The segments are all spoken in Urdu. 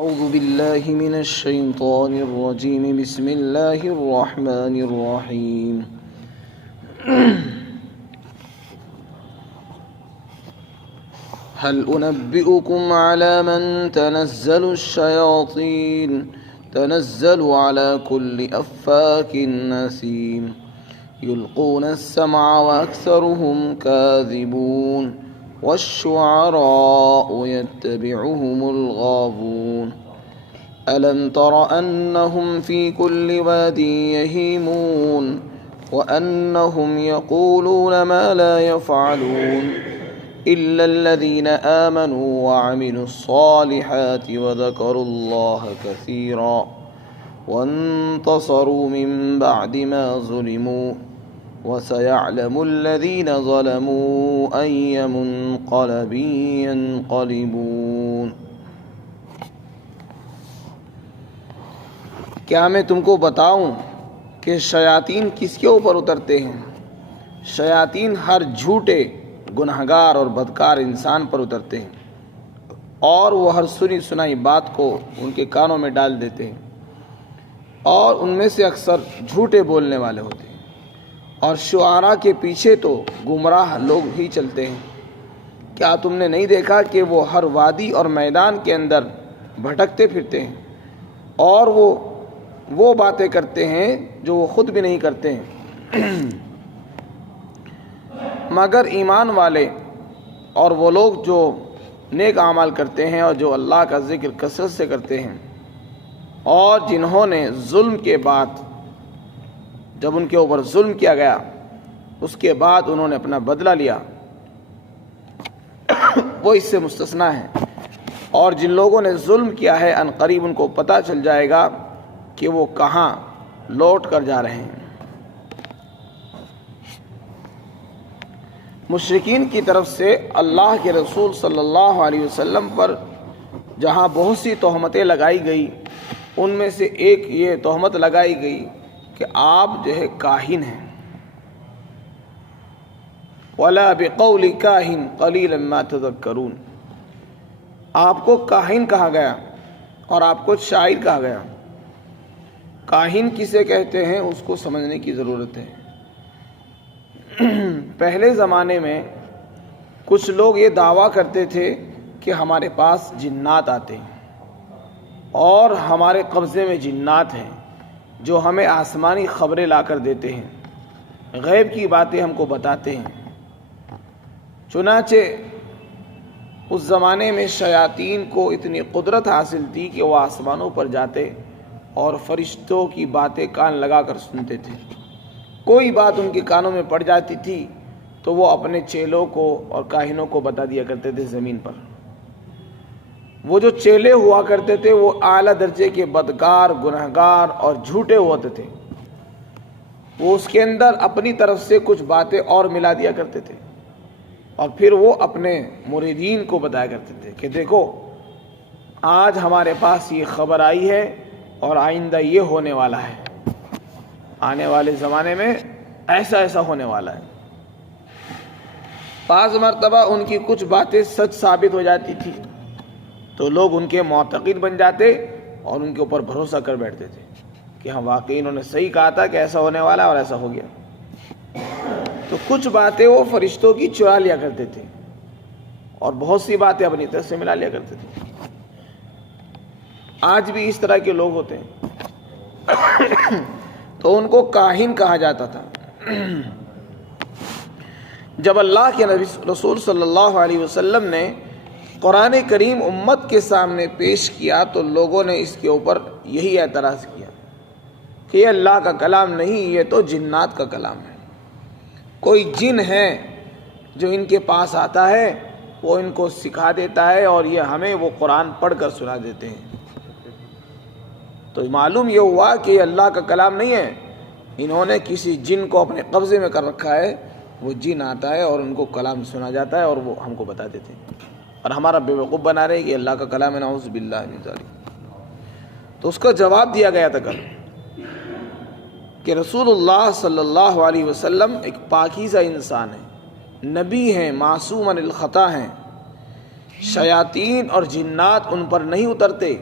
أعوذ بالله من الشيطان الرجيم بسم الله الرحمن الرحيم هل أنبئكم على من تنزل الشياطين تنزل على كل أفاك نسيم يلقون السمع وأكثرهم كاذبون والشعراء يتبعهم الغاوون ألم تر أنهم في كل واد يهيمون وأنهم يقولون ما لا يفعلون إلا الذين آمنوا وعملوا الصالحات وذكروا الله كثيرا وانتصروا من بعد ما ظلموا وسيعلم الذين ظلموا أي منقلب ينقلبون۔ کیا میں تم کو بتاؤں کہ شیاطین کس کے اوپر اترتے ہیں؟ شیاطین ہر جھوٹے گنہگار اور بدکار انسان پر اترتے ہیں اور وہ ہر سنی سنائی بات کو ان کے کانوں میں ڈال دیتے ہیں، اور ان میں سے اکثر جھوٹے بولنے والے ہوتے ہیں، اور شعراء کے پیچھے تو گمراہ لوگ ہی چلتے ہیں۔ کیا تم نے نہیں دیکھا کہ وہ ہر وادی اور میدان کے اندر بھٹکتے پھرتے ہیں اور وہ باتیں کرتے ہیں جو وہ خود بھی نہیں کرتے ہیں، مگر ایمان والے اور وہ لوگ جو نیک اعمال کرتے ہیں اور جو اللہ کا ذکر کثرت سے کرتے ہیں، اور جنہوں نے ظلم کے بعد، جب ان کے اوپر ظلم کیا گیا اس کے بعد انہوں نے اپنا بدلہ لیا، وہ اس سے مستثنا ہیں۔ اور جن لوگوں نے ظلم کیا ہے ان قریب ان کو پتہ چل جائے گا کہ وہ کہاں لوٹ کر جا رہے ہیں۔ مشرکین کی طرف سے اللہ کے رسول صلی اللہ علیہ وسلم پر جہاں بہت سی تہمتیں لگائی گئی، ان میں سے ایک یہ تہمت لگائی گئی کہ آپ جو ہے کاہن ہیں۔ وَلَا بِقَوْلِ كَاهِنْ قَلِيلًا مَا تَذَكَّرُونَ، آپ کو کاہن کہا گیا اور آپ کو شاعر کہا گیا۔ کاہن کسے کہتے ہیں اس کو سمجھنے کی ضرورت ہے۔ پہلے زمانے میں کچھ لوگ یہ دعویٰ کرتے تھے کہ ہمارے پاس جنات آتے ہیں اور ہمارے قبضے میں جنات ہیں جو ہمیں آسمانی خبریں لا کر دیتے ہیں، غیب کی باتیں ہم کو بتاتے ہیں۔ چنانچہ اس زمانے میں شیاطین کو اتنی قدرت حاصل تھی کہ وہ آسمانوں پر جاتے اور فرشتوں کی باتیں کان لگا کر سنتے تھے۔ کوئی بات ان کے کانوں میں پڑ جاتی تھی تو وہ اپنے چیلوں کو اور کاہنوں کو بتا دیا کرتے تھے زمین پر۔ وہ جو چیلے ہوا کرتے تھے وہ اعلیٰ درجے کے بدکار، گنہگار اور جھوٹے ہوتے تھے۔ وہ اس کے اندر اپنی طرف سے کچھ باتیں اور ملا دیا کرتے تھے اور پھر وہ اپنے مریدین کو بتایا کرتے تھے کہ دیکھو آج ہمارے پاس یہ خبر آئی ہے اور آئندہ یہ ہونے والا ہے، آنے والے زمانے میں ایسا ایسا ہونے والا ہے۔ بعض مرتبہ ان کی کچھ باتیں سچ ثابت ہو جاتی تھی تو لوگ ان کے معتقد بن جاتے اور ان کے اوپر بھروسہ کر بیٹھتے تھے کہ ہاں واقعی انہوں نے صحیح کہا تھا کہ ایسا ہونے والا اور ایسا ہو گیا۔ تو کچھ باتیں وہ فرشتوں کی چرا لیا کرتے تھے اور بہت سی باتیں اپنی طرف سے ملا لیا کرتے تھے۔ آج بھی اس طرح کے لوگ ہوتے ہیں، تو ان کو کاہن کہا جاتا تھا۔ جب اللہ کے نبی رسول صلی اللہ علیہ وسلم نے قرآن کریم امت کے سامنے پیش کیا تو لوگوں نے اس کے اوپر یہی اعتراض کیا کہ یہ اللہ کا کلام نہیں، یہ تو جنات کا کلام ہے۔ کوئی جن ہے جو ان کے پاس آتا ہے، وہ ان کو سکھا دیتا ہے اور یہ ہمیں وہ قرآن پڑھ کر سنا دیتے ہیں۔ تو معلوم یہ ہوا کہ یہ اللہ کا کلام نہیں ہے، انہوں نے کسی جن کو اپنے قبضے میں کر رکھا ہے۔ وہ جن آتا ہے اور ان کو کلام سنا جاتا ہے اور وہ ہم کو بتا دیتے ہیں اور ہمارا بیوقوف بنا رہے کہ اللہ کا کلام ہے، نعوذ باللہ من ذالک۔ تو اس کا جواب دیا گیا تھا کل کہ رسول اللہ صلی اللہ علیہ وسلم ایک پاکیزہ انسان ہے، نبی ہیں، معصوم عن الخطا ہیں۔ شیاطین اور جنات ان پر نہیں اترتے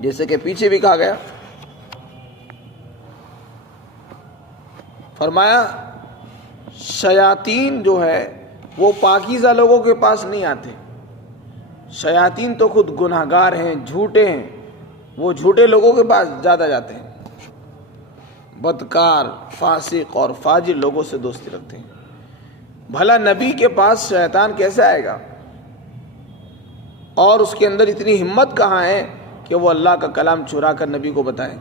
جیسے کہ پیچھے بھی کہا گیا، فرمایا شیاطین جو ہے وہ پاکیزہ لوگوں کے پاس نہیں آتے، شیاطین تو خود گناہگار ہیں، جھوٹے ہیں، وہ جھوٹے لوگوں کے پاس زیادہ جاتے ہیں، بدکار، فاسق اور فاجر لوگوں سے دوستی رکھتے ہیں۔ بھلا نبی کے پاس شیطان کیسے آئے گا؟ اور اس کے اندر اتنی ہمت کہاں ہے کہ وہ اللہ کا کلام چرا کر نبی کو بتائے؟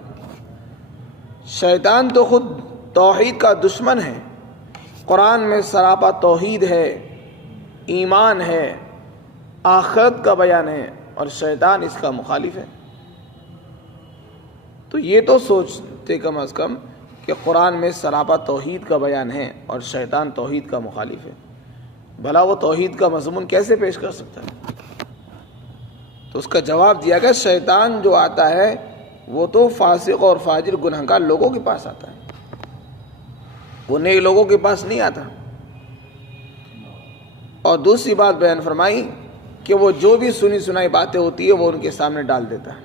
شیطان تو خود توحید کا دشمن ہے، قرآن میں سراپا توحید ہے، ایمان ہے، آخرت کا بیان ہے، اور شیطان اس کا مخالف ہے۔ تو یہ تو سوچتے کم از کم کہ قرآن میں سراپا توحید کا بیان ہے اور شیطان توحید کا مخالف ہے، بھلا وہ توحید کا مضمون کیسے پیش کر سکتا ہے؟ تو اس کا جواب دیا گیا شیطان جو آتا ہے وہ تو فاسق اور فاجر گنہگار لوگوں کے پاس آتا ہے، وہ نیک لوگوں کے پاس نہیں آتا۔ اور دوسری بات بیان فرمائی کہ وہ جو بھی سنی سنائی باتیں ہوتی ہے وہ ان کے سامنے ڈال دیتا ہے،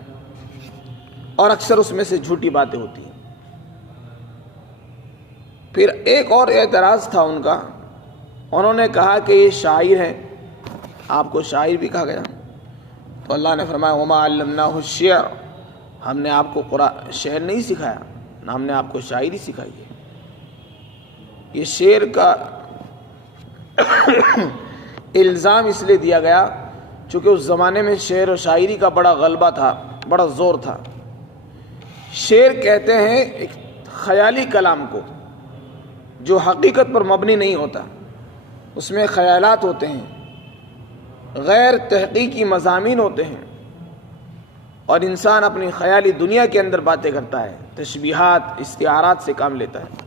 اور اکثر اس میں سے جھوٹی باتیں ہوتی ہیں۔ پھر ایک اور اعتراض تھا ان کا، انہوں نے کہا کہ یہ شاعر ہیں، آپ کو شاعر بھی کہا گیا، تو اللہ نے فرمایا وما علمناہ الشعر، ہم نے آپ کو شعر نہیں سکھایا، نہ ہم نے آپ کو شاعری سکھائی ہے۔ یہ شعر کا الزام اس لیے دیا گیا چونکہ اس زمانے میں شعر و شاعری کا بڑا غلبہ تھا، بڑا زور تھا۔ شعر کہتے ہیں ایک خیالی کلام کو جو حقیقت پر مبنی نہیں ہوتا، اس میں خیالات ہوتے ہیں، غیر تحقیقی مضامین ہوتے ہیں، اور انسان اپنی خیالی دنیا کے اندر باتیں کرتا ہے، تشبیہات، استعارات سے کام لیتا ہے۔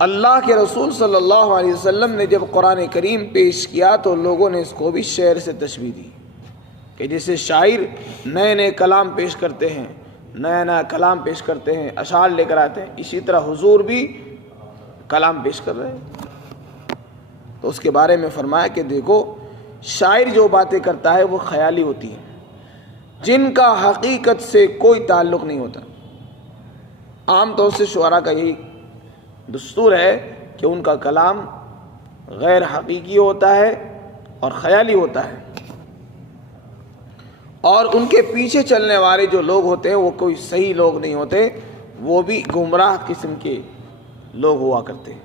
اللہ کے رسول صلی اللہ علیہ وسلم نے جب قرآن کریم پیش کیا تو لوگوں نے اس کو بھی شعر سے تشبیہ دی کہ جیسے شاعر نئے نئے کلام پیش کرتے ہیں، نیا نیا کلام پیش کرتے ہیں، اشعار لے کر آتے ہیں، اسی طرح حضور بھی کلام پیش کر رہے ہیں۔ تو اس کے بارے میں فرمایا کہ دیکھو شاعر جو باتیں کرتا ہے وہ خیالی ہوتی ہیں، جن کا حقیقت سے کوئی تعلق نہیں ہوتا۔ عام طور سے شعراء کا یہی دستور ہے کہ ان کا کلام غیر حقیقی ہوتا ہے اور خیالی ہوتا ہے، اور ان کے پیچھے چلنے والے جو لوگ ہوتے ہیں وہ کوئی صحیح لوگ نہیں ہوتے، وہ بھی گمراہ قسم کے لوگ ہوا کرتے ہیں۔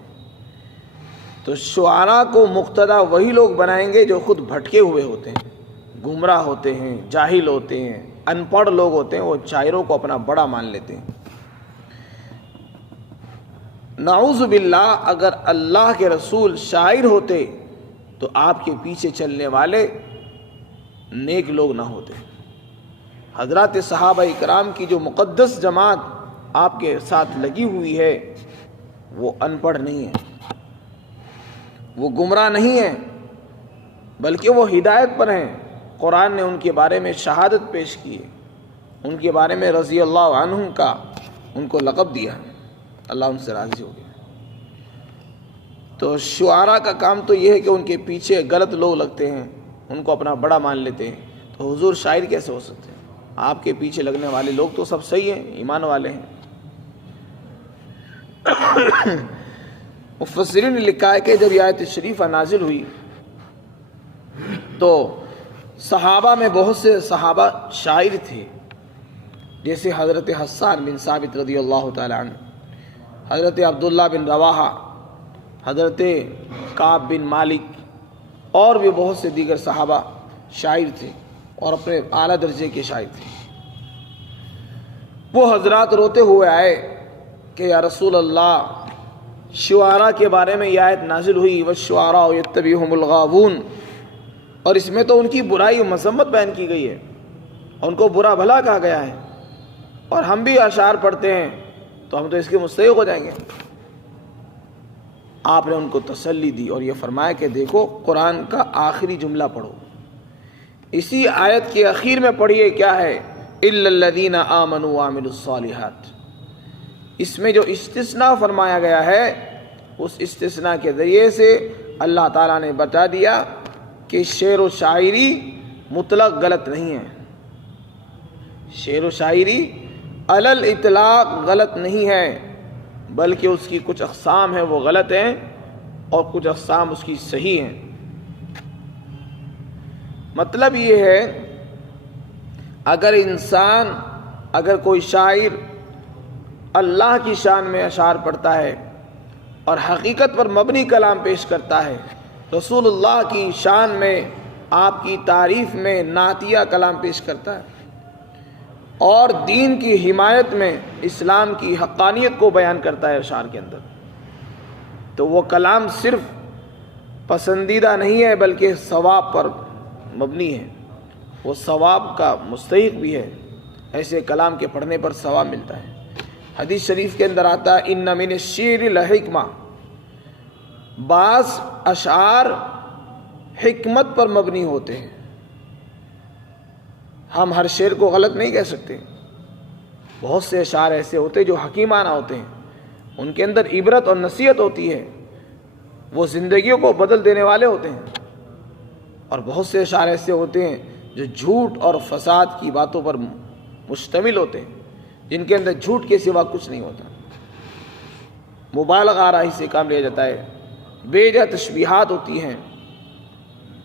تو شعراء کو مقتدا وہی لوگ بنائیں گے جو خود بھٹکے ہوئے ہوتے ہیں، گمراہ ہوتے ہیں، جاہل ہوتے ہیں، ان پڑھ لوگ ہوتے ہیں، وہ شاعروں کو اپنا بڑا مان لیتے ہیں۔ نعوذ باللہ اگر اللہ کے رسول شاعر ہوتے تو آپ کے پیچھے چلنے والے نیک لوگ نہ ہوتے۔ حضرات صحابہ اکرام کی جو مقدس جماعت آپ کے ساتھ لگی ہوئی ہے وہ ان پڑھ نہیں ہے، وہ گمراہ نہیں ہے، بلکہ وہ ہدایت پر ہیں۔ قرآن نے ان کے بارے میں شہادت پیش کی ہے، ان کے بارے میں رضی اللہ عنہم کا ان کو لقب دیا، اللہ ان سے راضی ہو گیا۔ تو شعراء کا کام تو یہ ہے کہ ان کے پیچھے غلط لوگ لگتے ہیں، ان کو اپنا بڑا مان لیتے ہیں۔ تو حضور شاعر کیسے ہو سکتے ہیں؟ آپ کے پیچھے لگنے والے لوگ تو سب صحیح ہیں، ایمان والے ہیں۔ مفسرین نے لکھا ہے کہ جب یہ آیت شریفہ نازل ہوئی تو صحابہ میں بہت سے صحابہ شاعر تھے، جیسے حضرت حسان بن ثابت رضی اللہ تعالی عنہ، حضرت عبداللہ بن رواحہ، حضرت کعب بن مالک، اور بھی بہت سے دیگر صحابہ شاعر تھے اور اپنے اعلیٰ درجے کے شاعر تھے۔ وہ حضرات روتے ہوئے آئے کہ یا رسول اللہ، شعراء کے بارے میں یہ آیت نازل ہوئی والشعراء یتبعہم الغاوون، اور اس میں تو ان کی برائی و مذمت بیان کی گئی ہے، ان کو برا بھلا کہا گیا ہے، اور ہم بھی اشعار پڑھتے ہیں تو ہم تو اس کے مستحق ہو جائیں گے۔ آپ نے ان کو تسلی دی اور یہ فرمایا کہ دیکھو قرآن کا آخری جملہ پڑھو، اسی آیت کے اخیر میں پڑھیے کیا ہے، الا الذین آمنوا وعملوا الصالحات۔ اس میں جو استثناء فرمایا گیا ہے اس استثناء کے ذریعے سے اللہ تعالیٰ نے بتا دیا کہ شعر و شاعری مطلق غلط نہیں ہے، شعر و شاعری علل اطلاق غلط نہیں ہے، بلکہ اس کی کچھ اقسام ہیں وہ غلط ہیں اور کچھ اقسام اس کی صحیح ہیں۔ مطلب یہ ہے اگر کوئی شاعر اللہ کی شان میں اشعار پڑھتا ہے اور حقیقت پر مبنی کلام پیش کرتا ہے، رسول اللہ کی شان میں، آپ کی تعریف میں نعتیہ کلام پیش کرتا ہے اور دین کی حمایت میں اسلام کی حقانیت کو بیان کرتا ہے اشعار کے اندر، تو وہ کلام صرف پسندیدہ نہیں ہے بلکہ ثواب پر مبنی ہے، وہ ثواب کا مستحق بھی ہے۔ ایسے کلام کے پڑھنے پر ثواب ملتا ہے۔ حدیث شریف کے اندر آتا ہے ان من الشعر لحکمہ، بعض اشعار حکمت پر مبنی ہوتے ہیں۔ ہم ہر شعر کو غلط نہیں کہہ سکتے، بہت سے اشعار ایسے ہوتے ہیں جو حکیمانہ ہوتے ہیں، ان کے اندر عبرت اور نصیحت ہوتی ہے، وہ زندگیوں کو بدل دینے والے ہوتے ہیں، اور بہت سے اشعار ایسے ہوتے ہیں جو جھوٹ اور فساد کی باتوں پر مشتمل ہوتے ہیں، جن کے اندر جھوٹ کے سوا کچھ نہیں ہوتا، مبالغہ آرائی سے کام لیا جاتا ہے، بے جا تشبیہات ہوتی ہیں،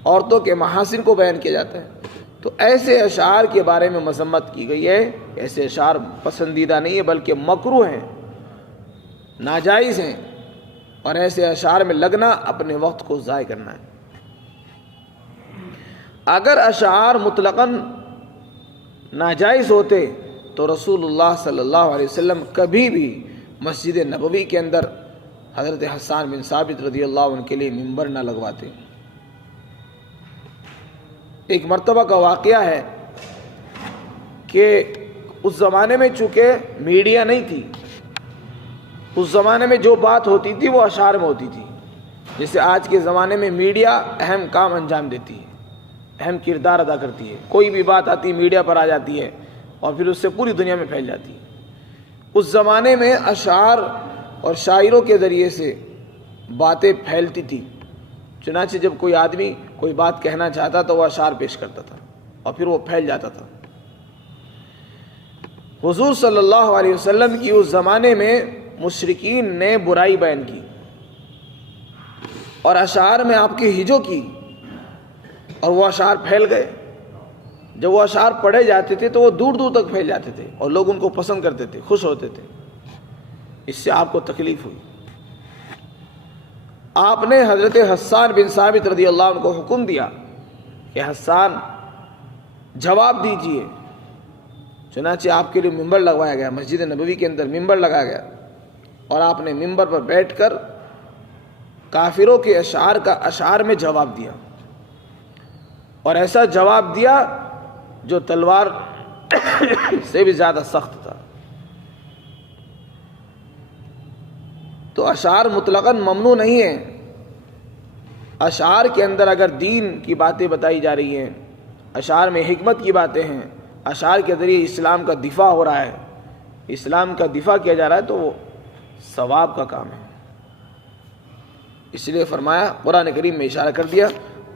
عورتوں کے محاسن کو بیان کیا جاتا ہے۔ تو ایسے اشعار کے بارے میں مذمت کی گئی ہے، ایسے اشعار پسندیدہ نہیں ہے بلکہ مکروہ ہیں، ناجائز ہیں، اور ایسے اشعار میں لگنا اپنے وقت کو ضائع کرنا ہے۔ اگر اشعار مطلقاً ناجائز ہوتے تو رسول اللہ صلی اللہ علیہ وسلم کبھی بھی مسجد نبوی کے اندر حضرت حسان بن ثابت رضی اللہ عنہ کے لیے ممبر نہ لگواتے۔ ایک مرتبہ کا واقعہ ہے کہ اس زمانے میں چونکہ میڈیا نہیں تھی، اس زمانے میں جو بات ہوتی تھی وہ اشعار میں ہوتی تھی، جیسے آج کے زمانے میں میڈیا اہم کام انجام دیتی ہے، اہم کردار ادا کرتی ہے، کوئی بھی بات آتی ہے میڈیا پر آ جاتی ہے اور پھر اس سے پوری دنیا میں پھیل جاتی ہے۔ اس زمانے میں اشعار اور شاعروں کے ذریعے سے باتیں پھیلتی تھی، چنانچہ جب کوئی آدمی کوئی بات کہنا چاہتا تو وہ اشعار پیش کرتا تھا اور پھر وہ پھیل جاتا تھا۔ حضور صلی اللہ علیہ وسلم کی اس زمانے میں مشرکین نے برائی بیان کی اور اشعار میں آپ کی ہجو کی، اور وہ اشعار پھیل گئے۔ جب وہ اشعار پڑھے جاتے تھے تو وہ دور دور تک پھیل جاتے تھے اور لوگ ان کو پسند کرتے تھے، خوش ہوتے تھے۔ اس سے آپ کو تکلیف ہوئی، آپ نے حضرت حسان بن ثابت رضی اللہ عنہ کو حکم دیا کہ حسان جواب دیجئے، چنانچہ آپ کے لیے ممبر لگوایا گیا، مسجد نبوی کے اندر ممبر لگایا گیا، اور آپ نے ممبر پر بیٹھ کر کافروں کے اشعار کا اشعار میں جواب دیا، اور ایسا جواب دیا جو تلوار سے بھی زیادہ سخت تھا۔ تو اشعار مطلقاً ممنوع نہیں ہیں، اشعار کے اندر اگر دین کی باتیں بتائی جا رہی ہیں، اشعار میں حکمت کی باتیں ہیں، اشعار کے ذریعے اسلام کا دفاع ہو رہا ہے، اسلام کا دفاع کیا جا رہا ہے، تو وہ ثواب کا کام ہے۔ اس لیے فرمایا، قرآن کریم میں اشارہ کر دیا،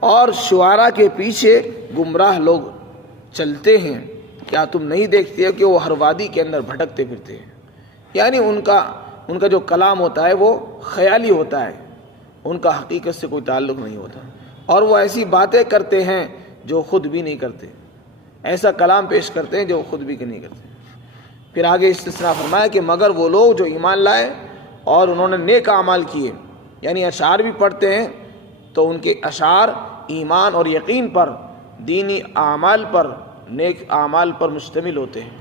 اور شعراء کے پیچھے گمراہ لوگ چلتے ہیں، کیا تم نہیں دیکھتے ہو کہ وہ ہر وادی کے اندر بھٹکتے پھرتے ہیں؟ یعنی ان کا جو کلام ہوتا ہے وہ خیالی ہوتا ہے، ان کا حقیقت سے کوئی تعلق نہیں ہوتا، اور وہ ایسی باتیں کرتے ہیں جو خود بھی نہیں کرتے، ایسا کلام پیش کرتے ہیں جو خود بھی نہیں کرتے۔ پھر آگے استثناء فرمایا کہ مگر وہ لوگ جو ایمان لائے اور انہوں نے نیک اعمال کیے، یعنی اشعار بھی پڑھتے ہیں تو ان کے اشعار ایمان اور یقین پر، دینی اعمال پر، نیک اعمال پر مشتمل ہوتے ہیں،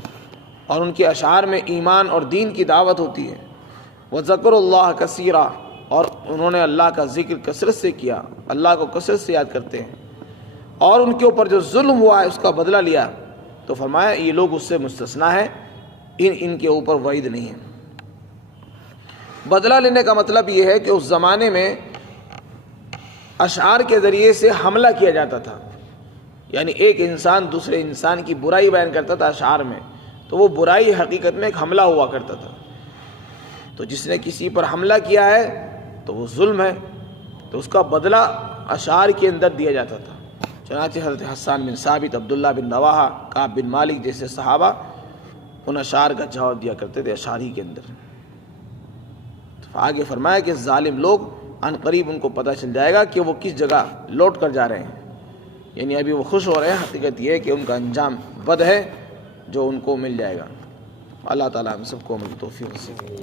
اور ان کے اشعار میں ایمان اور دین کی دعوت ہوتی ہے۔ وَذَكَرُوا اللَّهَ كَثِيرًا، اور انہوں نے اللہ کا ذکر کثرت سے کیا، اللہ کو کثرت سے یاد کرتے ہیں، اور ان کے اوپر جو ظلم ہوا ہے اس کا بدلہ لیا، تو فرمایا یہ لوگ اس سے مستثنیٰ ہیں، ان کے اوپر وعید نہیں ہے۔ بدلہ لینے کا مطلب یہ ہے کہ اس زمانے میں اشعار کے ذریعے سے حملہ کیا جاتا تھا، یعنی ایک انسان دوسرے انسان کی برائی بیان کرتا تھا اشعار میں، تو وہ برائی حقیقت میں ایک حملہ ہوا کرتا تھا۔ تو جس نے کسی پر حملہ کیا ہے تو وہ ظلم ہے، تو اس کا بدلہ اشعار کے اندر دیا جاتا تھا، چنانچہ حضرت حسان بن ثابت، عبداللہ بن رواحہ، کعب بن مالک جیسے صحابہ ان اشعار کا جواب دیا کرتے تھے اشعار ہی کے اندر۔ آگے فرمایا کہ ظالم لوگ ان قریب ان کو پتہ چل جائے گا کہ وہ کس جگہ لوٹ کر جا رہے ہیں، یعنی ابھی وہ خوش ہو رہے ہیں، حقیقت یہ ہے کہ ان کا انجام بد ہے جو ان کو مل جائے گا۔ اللہ تعالیٰ ہم سب کو عمل کی توفیق نصیب کرے۔